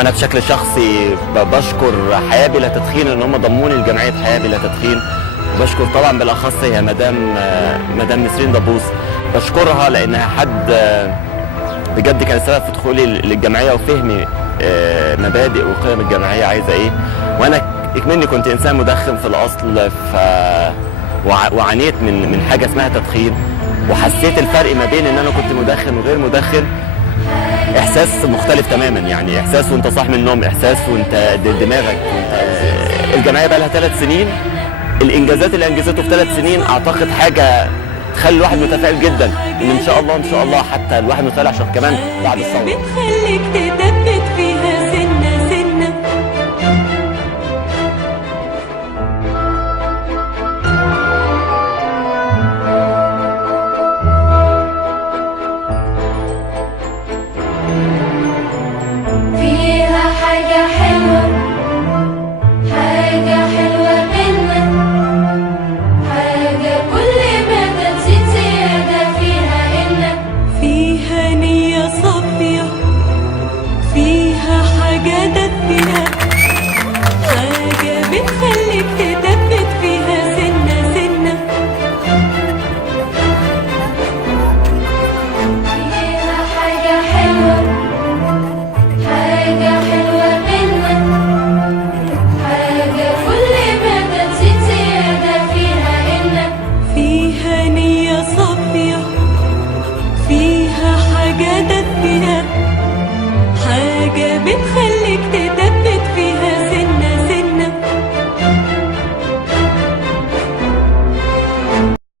وانا بشكل شخصي بشكر حياه بلا تدخين ان هم ضموني لجمعيه حياه بلا تدخين. بشكر طبعا بالاخص هي مدام نسرين دبوس، بشكرها لانها حد بجد كان سبب في دخولي للجمعيه وفهمي مبادئ وقيم الجمعيه عايزه ايه. وانا اكمني كنت انسان مدخن في الاصل، وعانيت من حاجه اسمها تدخين، وحسيت الفرق ما بين ان انا كنت مدخن وغير مدخن. احساس مختلف تماما، يعني احساس وانت صاحي من النوم، احساس وانت دماغك الجمعيه بقى لها 3 سنين. الانجازات اللي انجزته في 3 سنين اعتقد حاجه تخلي الواحد متفائل جدا ان شاء الله حتى الواحد متفائل عشان كمان بعد الثوره بتخليك تثبت فيها سنه سنه. فيها حاجة حلوة، حاجة حلوة منا، حاجة كل ما تزيد زيادة فيها إنك. فيها نية صافية، فيها حاجة دافية، حاجة بتخليك تثبت فيها سنة سنة. فيها حاجة حلوة، حاجة حلوة منا، حاجة كل ما تزيد زيادة فيها إنك. فيها نية صافية، فيها حاجة دافية، حاجة بتخليك